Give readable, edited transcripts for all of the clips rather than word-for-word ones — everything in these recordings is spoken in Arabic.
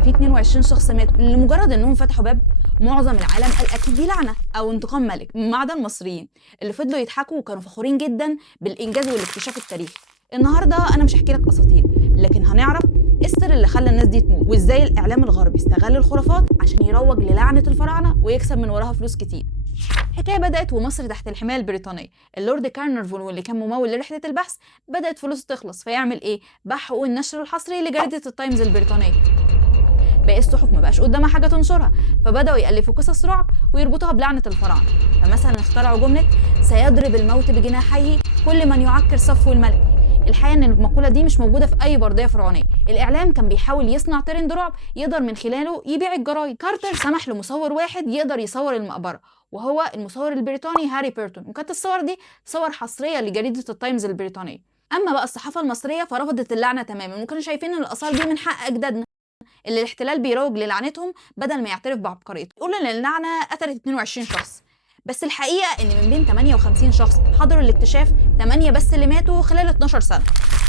ان في 22 شخص ماتوا لمجرد انهم فتحوا باب. معظم العالم قال اكيد دي لعنه او انتقام ملك، ما عدا المصريين اللي فضلوا يضحكوا وكانوا فخورين جدا بالانجاز والاكتشاف التاريخي. النهارده انا مش هحكي لك اساطير، لكن هنعرف ايه السر اللي خلى الناس دي تموت، وازاي الاعلام الغربي استغل الخرافات عشان يروج للعنه الفراعنه ويكسب من وراها فلوس كتير. الحكايه بدات ومصر تحت الحمايه البريطانيه. اللورد كارنرفون واللي كان ممول لرحله البحث بدات فلوسه تخلص، فيعمل ايه؟ باع حقوق النشر الحصري لجريده التايمز البريطانيه. باقي الصحف ما بقاش قدامها حاجه تنشرها، فبداوا يالفوا قصص رعب ويربطوها بلعنه الفراعنه. فمثلا اخترعوا جمله سيضرب الموت بجناحيه كل من يعكر صفو الملك. الحقيقه ان المقوله دي مش موجوده في اي برديه فرعونيه. الاعلام كان بيحاول يصنع ترند رعب يقدر من خلاله يبيع الجرايد. كارتر سمح لمصور واحد يقدر يصور المقبره، وهو المصور البريطاني هاري بيرتون، وكانت الصور دي صور حصريه لجريده التايمز البريطانيه. اما بقى الصحافه المصريه فرفضت اللعنه تماما، وكانوا شايفين ان الاثار دي من حق اجدادنا اللي الاحتلال بيروج للعنتهم بدل ما يعترف بعبقريتهم. يقول ان اللعنه قتلت 22 شخص، بس الحقيقه ان من بين 58 شخص حضروا الاكتشاف 8 بس اللي ماتوا خلال 12 سنه.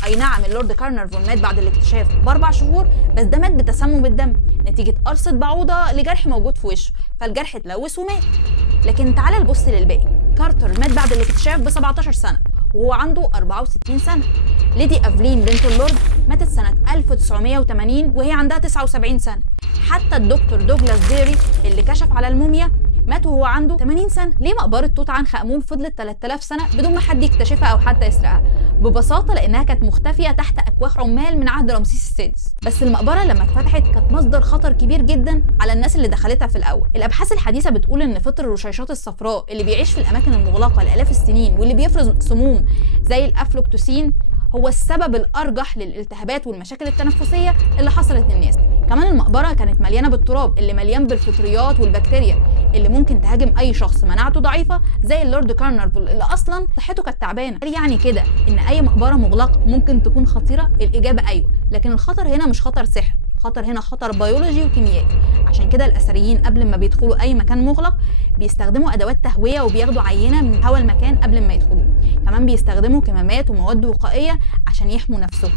اي نعم اللورد كارنرفون مات بعد الاكتشاف ب4 شهور، بس ده مات بتسمم الدم نتيجه قرصه بعوضه لجرح موجود في وشه، فالجرح اتلوث ومات. لكن تعال نبص للباقي. كارتر مات بعد الاكتشاف ب17 سنه وهو عنده 64 سنه. ليدي افلين بنت اللورد ماتت سنه 1980 وهي عندها 79 سنه. حتى الدكتور دوغلاس ديري اللي كشف على الموميا مات وهو عنده 80 سنه. ليه مقبره توت عنخ امون فضلت 3000 سنه بدون ما حد يكتشفها او حتى يسرقها؟ ببساطه لانها كانت مختفيه تحت اكواخ عمال من عهد رمسيس السادس. بس المقبره لما اتفتحت كانت مصدر خطر كبير جدا على الناس اللي دخلتها في الاول. الابحاث الحديثه بتقول ان فطر الرشاشات الصفراء اللي بيعيش في الاماكن المغلقه لالاف السنين واللي بيفرز سموم زي الافلوكتوسين هو السبب الارجح للالتهابات والمشاكل التنفسيه اللي حصلت للناس. كمان المقبره كانت مليانه بالتراب اللي مليان بالفطريات والبكتيريا اللي ممكن تهاجم اي شخص مناعته ضعيفه زي اللورد كارنرفون اللي اصلا صحته كانت تعبانه. يعني كده ان اي مقبره مغلقه ممكن تكون خطيره؟ الاجابه ايوه، لكن الخطر هنا مش خطر سحر، خطر هنا خطر بيولوجي وكيميائي. عشان كده الاثريين قبل ما بيدخلوا اي مكان مغلق بيستخدموا ادوات تهويه وبياخدوا عينه من هواء المكان قبل ما يدخلوه. كمان بيستخدموا كمامات ومواد وقائيه عشان يحموا نفسهم.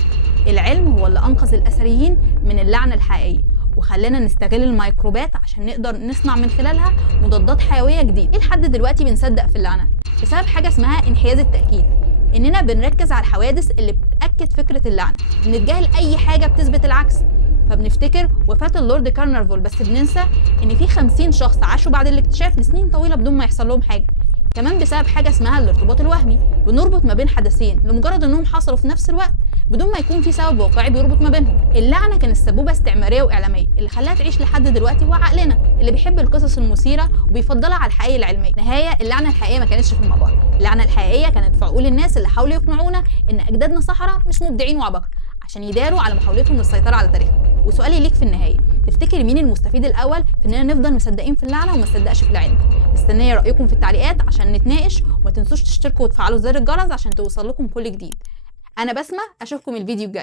العلم هو اللي انقذ الاثريين من اللعنه الحقيقيه وخلانا نستغل الميكروبات عشان نقدر نصنع من خلالها مضادات حيويه جديده. ليه لحد دلوقتي بنصدق في اللعنه؟ بسبب حاجه اسمها انحياز التاكيد. اننا بنركز على الحوادث اللي بتاكد فكره اللعنه، بنتجاهل اي حاجه بتثبت العكس. فبنفتكر وفاه اللورد كارنرفون بس بننسى ان في 50 شخص عاشوا بعد الاكتشاف لسنين طويله بدون ما يحصل لهم حاجه. كمان بسبب حاجه اسمها الارتباط الوهمي، بنربط ما بين حدثين لمجرد انهم حصلوا في نفس الوقت بدون ما يكون في سبب واقعي بيربط ما بينهم. اللعنه كانت سبوبه استعماريه واعلاميه اللي خلاها تعيش لحد دلوقتي، وعقلنا اللي بيحب القصص المثيره وبيفضلها على الحقيقه العلميه. نهايه اللعنه الحقيقيه ما كانتش في المقبره، اللعنه الحقيقيه كانت في عقول الناس اللي حاولوا يقنعونا ان اجدادنا سحره مش مبدعين وعباقره عشان يداروا على محاولتهم للسيطره على تاريخنا. وسؤالي ليك في النهايه، تفتكر مين المستفيد الاول في اننا نفضل مصدقين في اللعنه وما نصدقش في العلم؟ مستنيه رايكم في التعليقات عشان نتناقش، وما تنسوش تشتركوا وتفعلوا زر الجرس عشان توصل لكم كل جديد. انا بسمة، اشوفكم الفيديو الجاي.